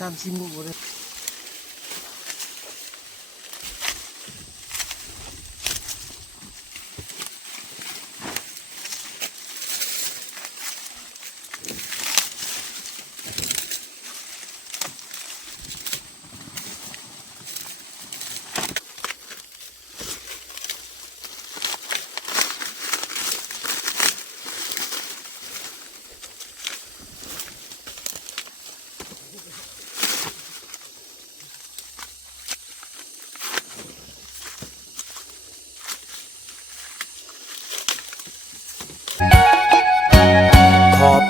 วันนั้นสามสิบมื้อบ่ได้ ขอบ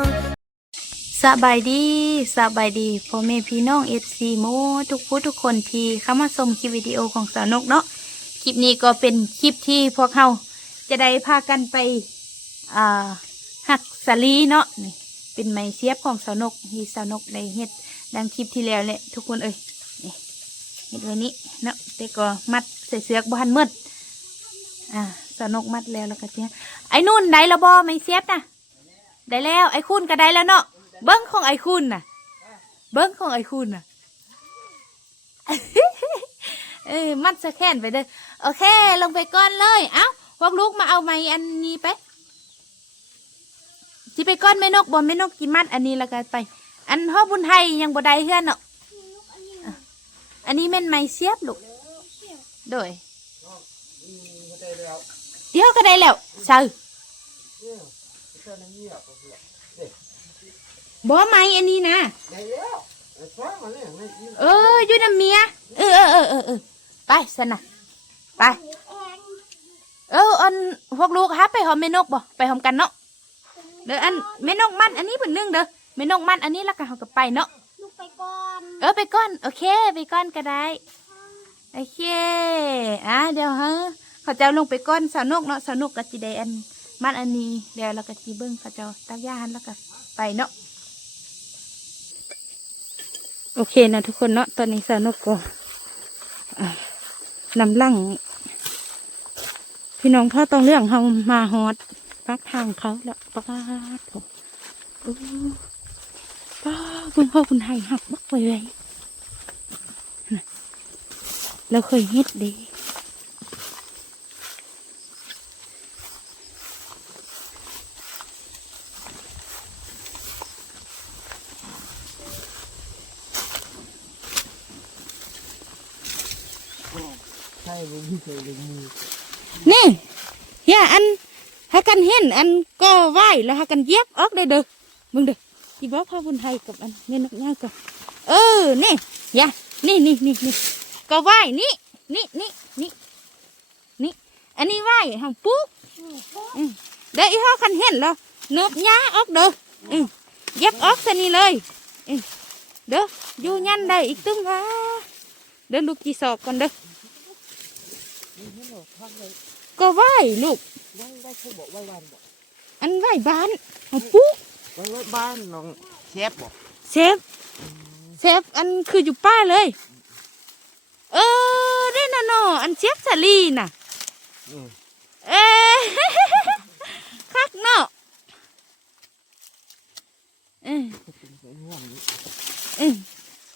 สบายดีสบายดีพ่อแม่พี่น้องเอฟซีโมทุกผู้ทุกคนที่เข้ามาชมคลิปวิดีโอของสาวนกเนาะคลิปนี้ก็เป็นคลิปที่พวกเราจะได้พากันไปหักสลีเนาะนี่เป็นไม้เสียบของสาวนกที่สาวนกได้เฮ็ดดังคลิปที่แล้วแหละทุกคนเอ้ยนี่เฮ็ดไว้นี้เนาะแต่ก็มัดใส่เสือกบ้านมืดอ่าสาวนกมัดแล้วแล้วก็เจ้าไอ้นุ่นได้และบอไม้เสียบนะได้แล้วไอ้คุณก็ได้แล้วเนาะ เบิ้งของไอ้คุณน่ะ เบิ้งของไอ้คุณน่ะ เออมัดสะแค้นไปเด้อโอเค ลงไปก่อนเลย เอ้าพวกลูกมาเอาไม้อันนี้ไปจิไปก้อนแม่นกบ่แม่นกกินมัดอันนี้แล้วกันไป อันพ่อบุญไทยยังบ่ได้เฮือนเนาะอะอันนี้แม่นไม้เสียบลูกโดยเดี๋ยวก็ได้แล้วใช่ บ่ไม้อันนี้นะได้แล้วไอ้ฟ้ามาเนี่ยไม่กินเอออยู่น้ำเมียเออเออเออเออเออไปสนะไป เอออันพวกลูกฮะไปหอมเมนกบ่ไปหอมกันเนาะเด้ออันเมนกมันอันนี้เป็นหนึ่งเด้อเมนกมันอันนี้แล้วก็เขาก็ไปเนาะลูกไปก่อนเออไปก่อนโอเคไปก่อนก็ได้โอเคอะเดี๋ยวฮะเขาเจ้าลงไปก่อนสาวนกเนาะสาวนกกับจีได้อันมันอันนี้เดี๋ยวเราก็จีเบิ้งเขาเจ้าตักยาหันแล้วก็ไปเนาะ โอเคนะทุกคนเนาะตอนนี้สาวนกก็อะนำลังพี่น้องเขาต้องเรื่องเขามาฮอดปักทางเขาแล้วป้าผมป้าคุณพ่อคุณไทยหักบักไปเลยน่ะเราเคยเฮ็ดดี ใช่บ่มีเคยลงมือ นี่เฮียอันหากันเห็นอันก็ไหวแล้วหากันเย็บออกได้เด้อมึงเด้อที่บอกพ่อคุณไทยกับอันเมนกย่างกันเออนี่ยานี่นี่นี่นี่ก็ไหวนี่นี่นี่นี่นี่อันนี้ไหวทางปุ๊กเดี๋ยวอีห้อคันเห็นแล้วเนบหญ้าออกเด้อเย็บออกซะนี่เลยเด้ออยู่ยันได้อีกตึ้งว่าเด้อลูกจีสอบก่อนเด้อ ก็ไหวลูกไว้ไว้เขาบอกไว้บ้านบอกอันไหวบ้านเอาปุ๊ไว้ไว้บ้านน้องเชฟบอกเซฟเซฟอันคืออยู่ป้าเลย เออได้น่ะเนาะอันเชฟสาลีน่ะอืมเอ๊ะคักเนาะเออห่วงนี้อืม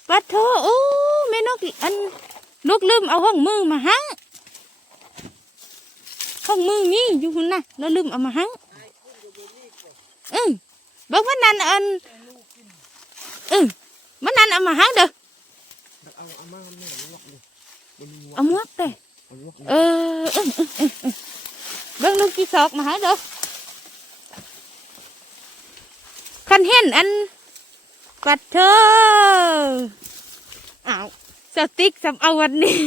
ปัดโทโอ้แม่นกอีอันลูกลืมเอาห้องมือมาหัง องมือมีอยู่หุ่นน่ะแล้วลืมเอามาหังอืมบอกว่านั่นอันอืมมันนั่นเอามาหังเด้อเอามวกเด้เออเออเออเออเออเอบิ่งลูกกี่ศอกมาหาเด้อคันเห็นอันปัดเธออ้าวสติ๊กสำเอาวันนี้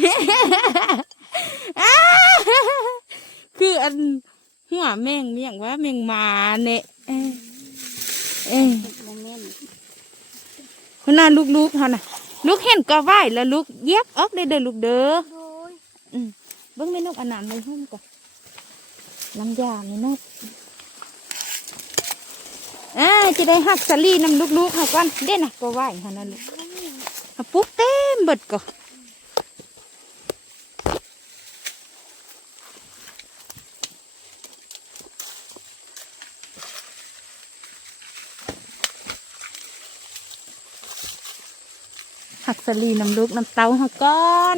คืออันหัวแมงเมียงว่าแมงมาเนี่ยเออเออโมเมนต์คนน่าลูกๆเขาน่ะลูกเห็นก็ไหวแล้วลูกเย็บออกได้เด้อลูกเด้อเบิ้งแม่นกอันน้ำเลยหุ้มก่อนน้ำยาแม่นกอ่าจะได้หักสลีน้ำลูกๆค่ะก่อนเด่นนะก็ไหวค่ะนั่นลูกปุ๊บเต็มเบิดก่อน หักสลีน้ำลูกน้ำเต้าค่ะก่อน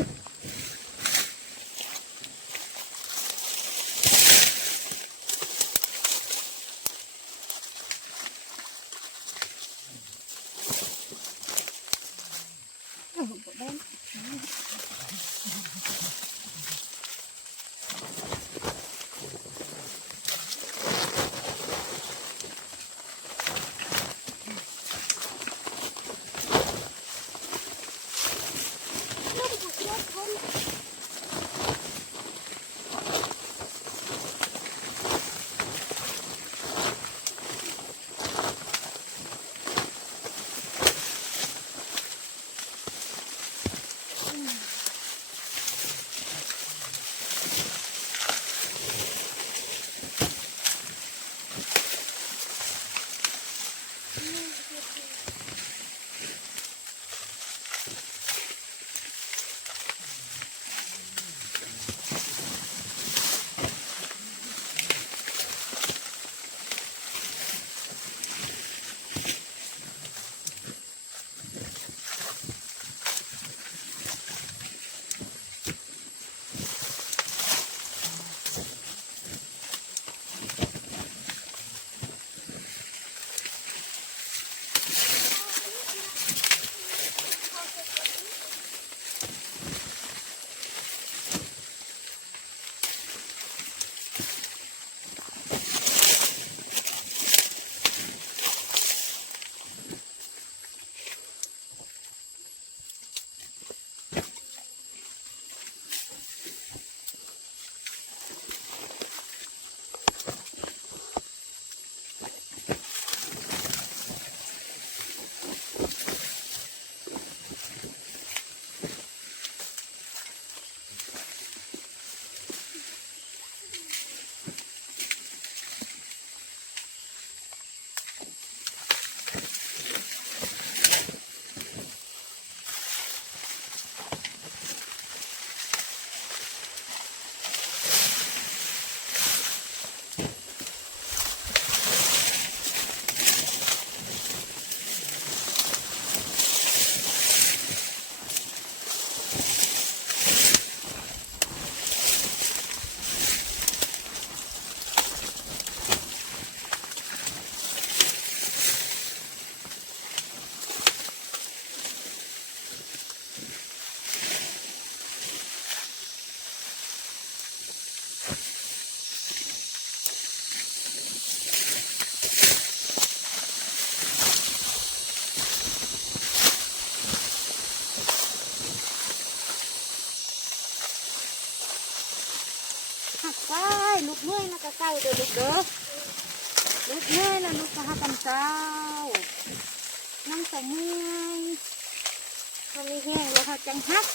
จังฮัก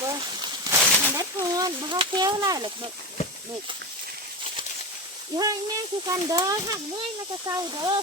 บ่มันได้พอนบ่เขาเคี้ยวได้หรอกเด็กเด็กยี่ห้อแม่คือกันเด้อหักเมื่อยนจะเศร้าเด้อ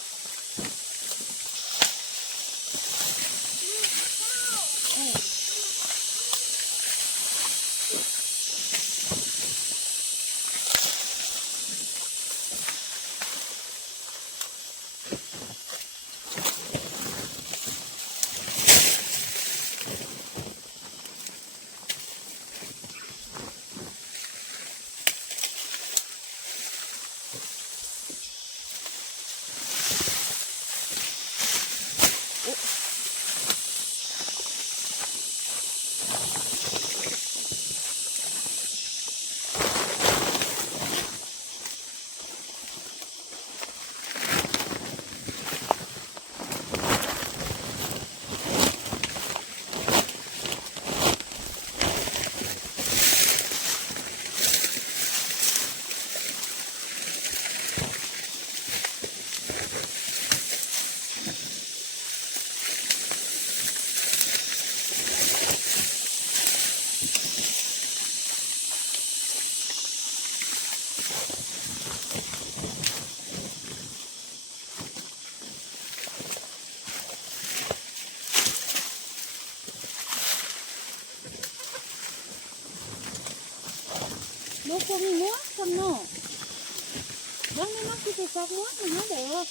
นี่มักที่จ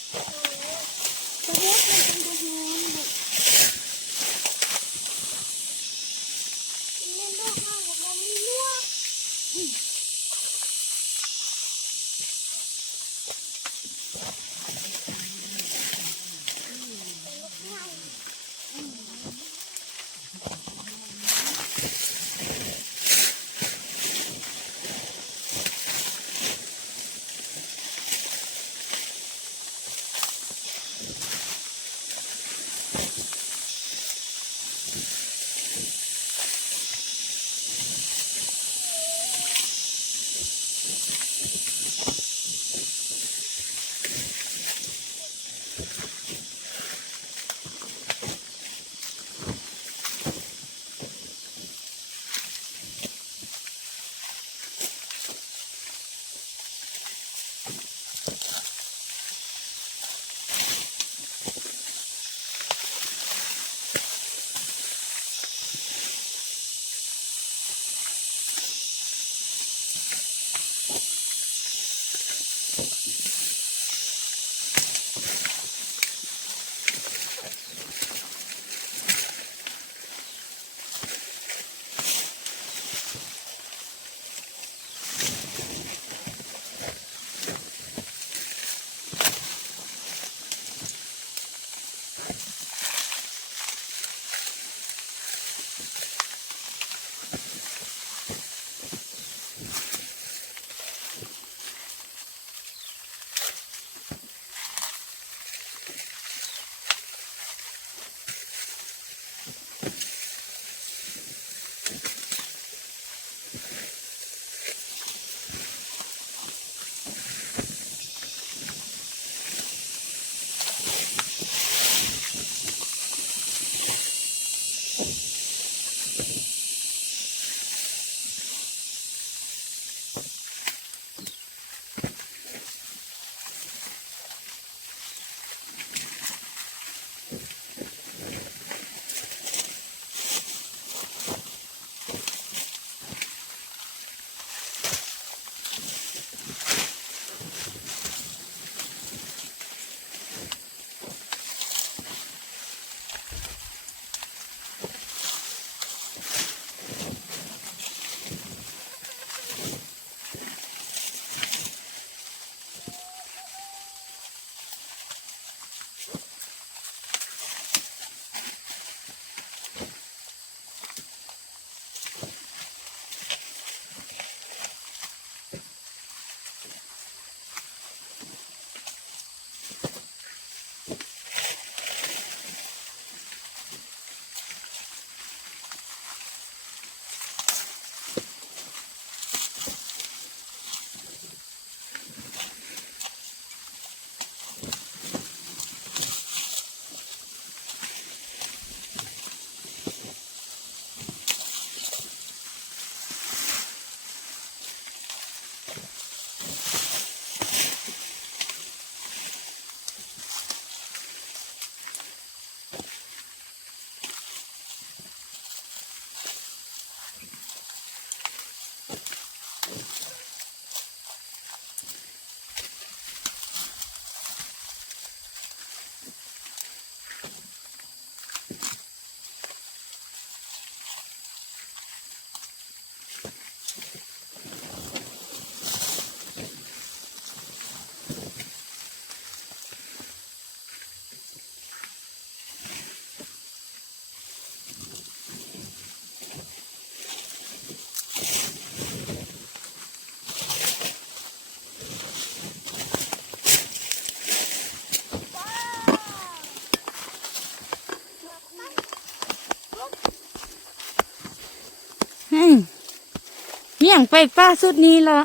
เมี่ยงไปป้าสุดนี้แล้ว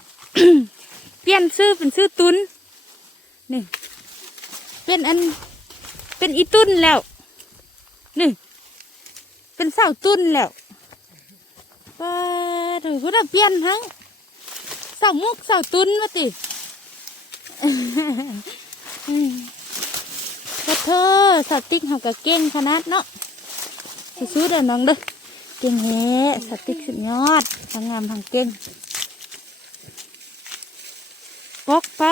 เปลี่ยนชื่อเป็นชื่อตุนนี่เป็นอันเป็นอีตุนแล้วนี่เป็นเสาตุนแล้วป้าถึงพุทธเปลี่ยนทั้งเสามุกเสาตุนมาติอืมขอโทษสติ๊กเขาก็เก่งขนาดเนาะสู้ๆเด้อน้องเด้อ ก่งแฮสติ๊กสุดยอดทั้งงามทั้งเก่งปอกไป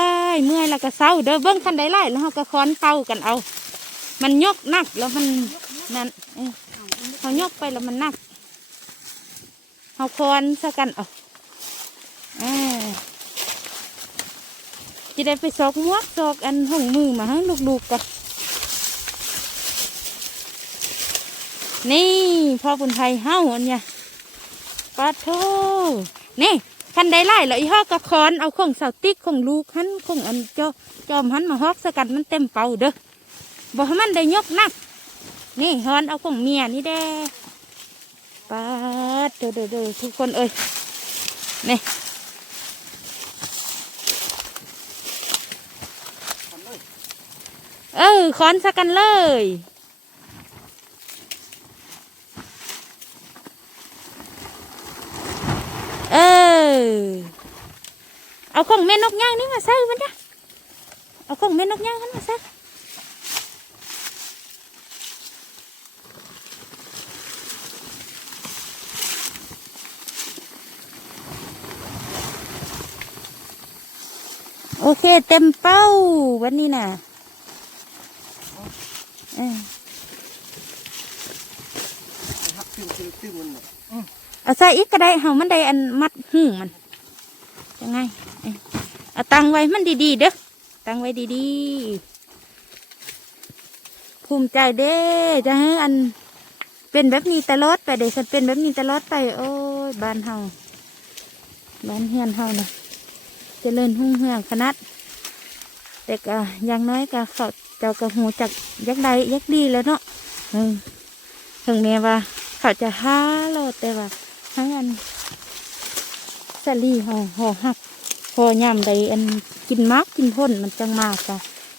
เมื่อยแล้วก็เศร้าเด้อเบิ้งคันใดไล่แล้วเราก็ค้อนเป่ากันเอา มันยกหนักแล้วมันนั่นเอ้ยเขายกไปแล้วมันหนักเขาค้อนซะกันเอาจะได้ไปซอกมวกซอกอันห้องมือมาให้ลูกๆกัน นี่พ่อบุญไทยเฮ้าอันเนี้ยปาโทนี่คันใดไล่แล้วอีห้อกระคอนเอาของเสาติ๊กของลูกหันของอันเจ้าจอมหันมาฮอกสกัดมันเต็มเป่าเด้อบอกให้มันได้ยกนัก นี่ฮอนเอาของเมียนี่แด้ปาดเด้อเด้อเด้อทุกคนเอ้ยนี่เออคอนสักกันเลย เออ เอาของแม่นกย่างนี่มาใส่มันจ้ะเอาของแม่นกย่างนั้นมาใส่โอเค เต็มเป้าวันนี้น่ะเออหักติ้วติ้วติ้วมันน่ะเอาใส่อีกก็ได้เฮามันได้อันมัดหูมันยังไง เอาตังไว้มันดีๆเด้อตังไว้ดีๆ ภูมิใจเด้จะให้อันเป็นแบบนี้ตลอดไปเด้ฉันเป็นแบบนี้ตลอดไป โอ้ยบ้านเฮาบ้านเฮือนเฮานะเจริญหุ่งเฮืองขนาดแต่ก็อย่างน้อยก็เขาเจ้าก็หูจักยักใดยักดีแล้วเนาะถึงแม้ว่า เขาจะห้าโลดแต่ว่าทั้งอันสลีห่อห่อหัก พอยามใดอันกินมากกินพ่นมันจังมากจ้ะ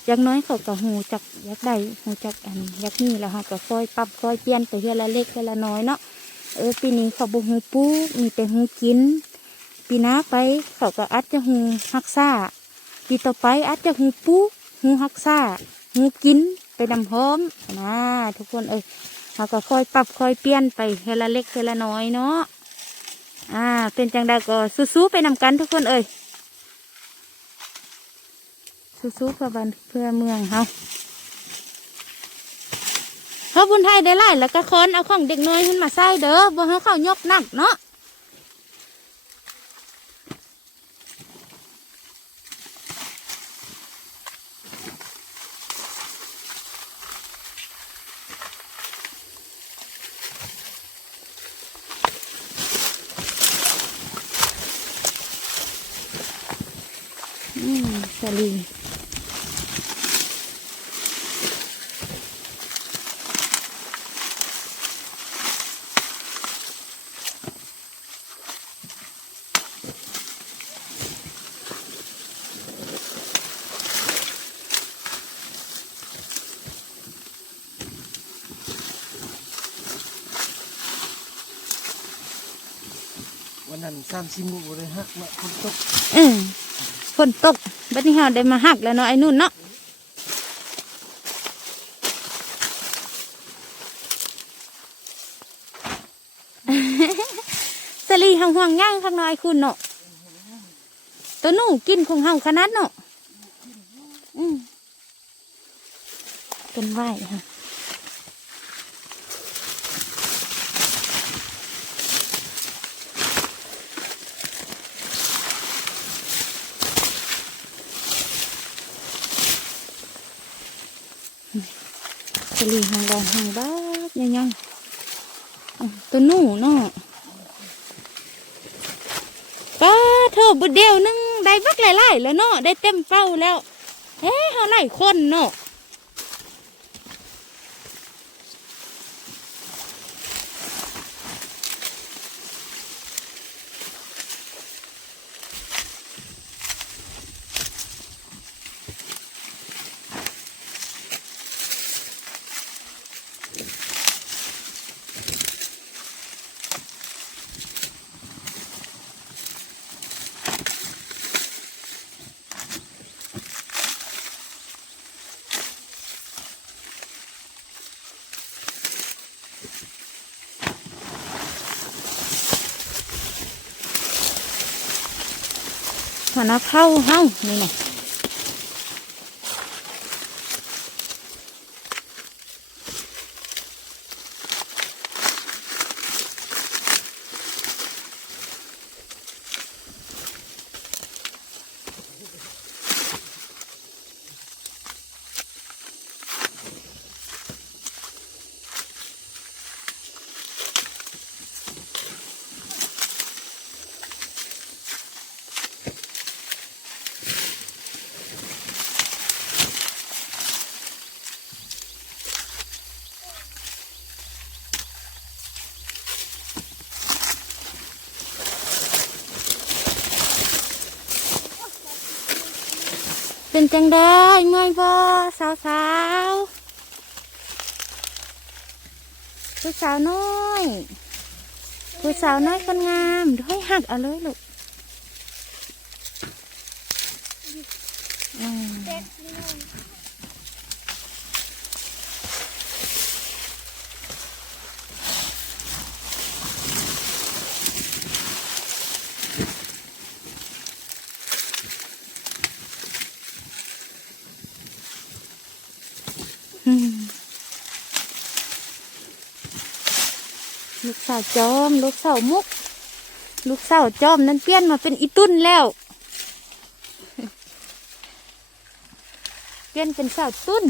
ยักน้อยเขาก็หูจักยักใดหูจักอันยักนี่แล้วเขาก็ค่อยปรับค่อยเปลี่ยนไปเฮือละเล็กเฮือละน้อยเนาะเออปีนี้เขาบ่หูปูมีแต่หูกิน ปีหน้าไปเขาก็อาจจะหูฮักซ่าปีต่อไปอาจจะหูปูหูฮักซ่าหูกินไปดำหอมนะทุกคนเอ้ยเราก็ค่อยปรับค่อยเปลี่ยนไปเฮละเล็กเฮละน้อยเนาะอ่าเป็นจังใดก็สู้ๆไปนำกันทุกคนเอ่ย สู้ๆเพื่อบ้านเพื่อเมืองเฮาเขาบุญไทยได้ไล่แล้วก็คอนเอาของเด็กน้อยขึ้นมาใส่เด้อบ่ให้เขายกหนักเนาะอืมส ลีวันนั้นสามสิบโมงเลยหักมาคนตกเออฝนตกบัดนี้เราได้มาหักแล้วเนาะไอ้นุ่นเนาะสลีห่างห่วงย่างข้างในคุณเนาะตัวหนูกินของเฮาขนาดเนาะอืมเป็นไหวค่ะ ลีหางดองหางบ้านยังยังตัวหนูเนาะป้าเธอบุดเดียวนึงได้บักหลายๆแล้วเนาะได้เต็มเป้าแล้วเฮ้เขาหลายคนเนาะ น้าเผาเฮานี่ไง จังได้เมื่อยบ่สาวสาวผู้สาวน้อยผู้สาวน้อยคนงามด้วยหักเอาเลยลูก สาวจอม ลูกสาวมุก ลูกสาวจอมนั้นเปลี่ยนมาเป็นอีตุ้นแล้ว เปลี่ยนเป็นสาวตุ้น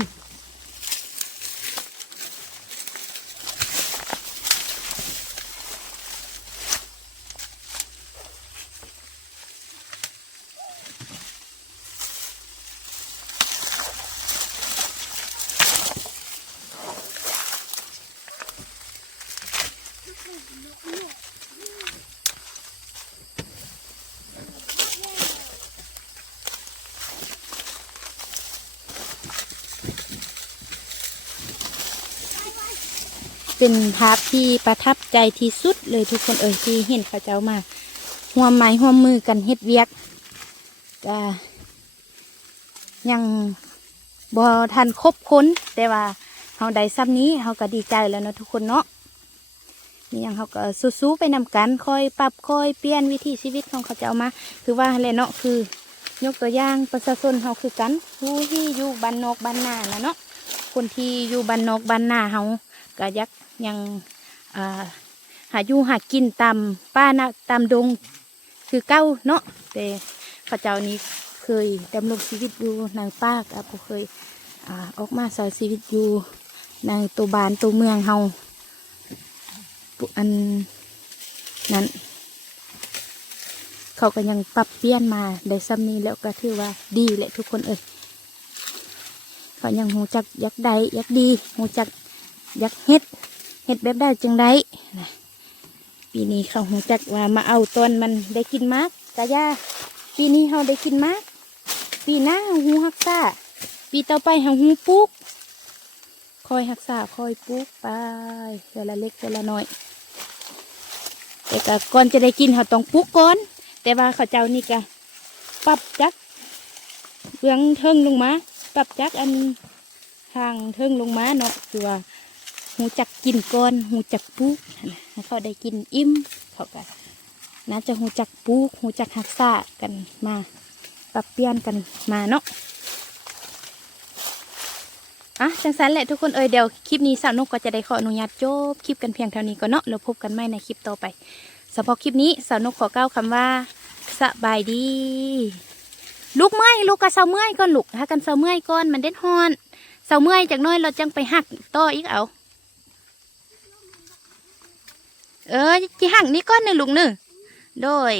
เป็นภาพที่ประทับใจที่สุดเลยทุกคนเอ่ยที่เห็นเขาเจ้ามาห่วมไม้ห่วมมือกันเฮ็ดเวียกก็ยังบ่ทันครบคนแต่ว่าเฮาได้ซ้ำนี้เฮาก็ดีใจแล้วเนาะทุกคนเนาะนี่ยังเฮาก็สู้ๆไปนำกันคอยปรับคอยเปลี่ยนวิถีชีวิตของเขาเจ้ามา คือว่าแหละเนาะคือยกตัวอย่างประชาชนเฮาคือกันผู้ที่อยู่บ้านนอกบ้านนานะเนาะคนที่อยู่บ้านนอกบ้านนาเฮา ก็ยักยังหาอยู่หากินตามป้านะตามดงคือเก้าเนาะแต่ข้าเจ้านี้เคยดำรงชีวิตอยู่ในป่ากับเคยอออกมาใช้ชีวิตอยู่ในตัวบ้านตัวเมืองเฮาปุอันนั้นเขาก็ยังปรับเปลี่ยนมาได้ซ้ำนี้แล้วก็ถือว่าดีแหละทุกคนเอ่ยเขายังหูจักยักใดยักดีหูจัก อยากเฮ็ดเฮ็ดแบบได้จังได้นะปีนี้เขาหูจักว่ามาเอาตอนมันได้กินมากกะยาปีนี้เขาได้กินมาก ปีหน้าหูหักษาปีต่อไปเขาหูปลูกคอยหักษาคอยปลูกไปเดือละเล็กเดือละน้อยแต่ก็ก่อนจะได้กินเขาต้องปลูกก่อน แต่ว่าเขาเจ้านี่ก็ปรับจักเบื้องเทิงลงมา ปรับจักอันทางเทิงลงมาเนาะคือว่า หูจักกินก้อนหูจักปลูกนะให้เขาได้กินอิ่มเขาก็น่าจะหูจักปลูกหูจักหักษากันมาปรับเปลี่ยนกันมาเนาะอะจังสันแหละทุกคนเอ่ยเดี๋ยวคลิปนี้สาวนกก็จะได้ขออนุญาตจบคลิปกันเพียงเท่านี้ก่อนเนาะแล้วพบกันใหม่ในคลิปต่อไปสำหรับคลิปนี้สาวนกขอกล่าวคำว่าสบายดี ลูกเมื่อยลูกกะเซาเมื่อยก่อนลูกถ้ากันเซาเมื่อยก่อนมันเด็ดฮอนเสาเมื่อยจากน้อยเราจังไปหักต่ออีกเอา เออที่ห่างนี้ก้อนหนึ่งลุงหนึ่งโดย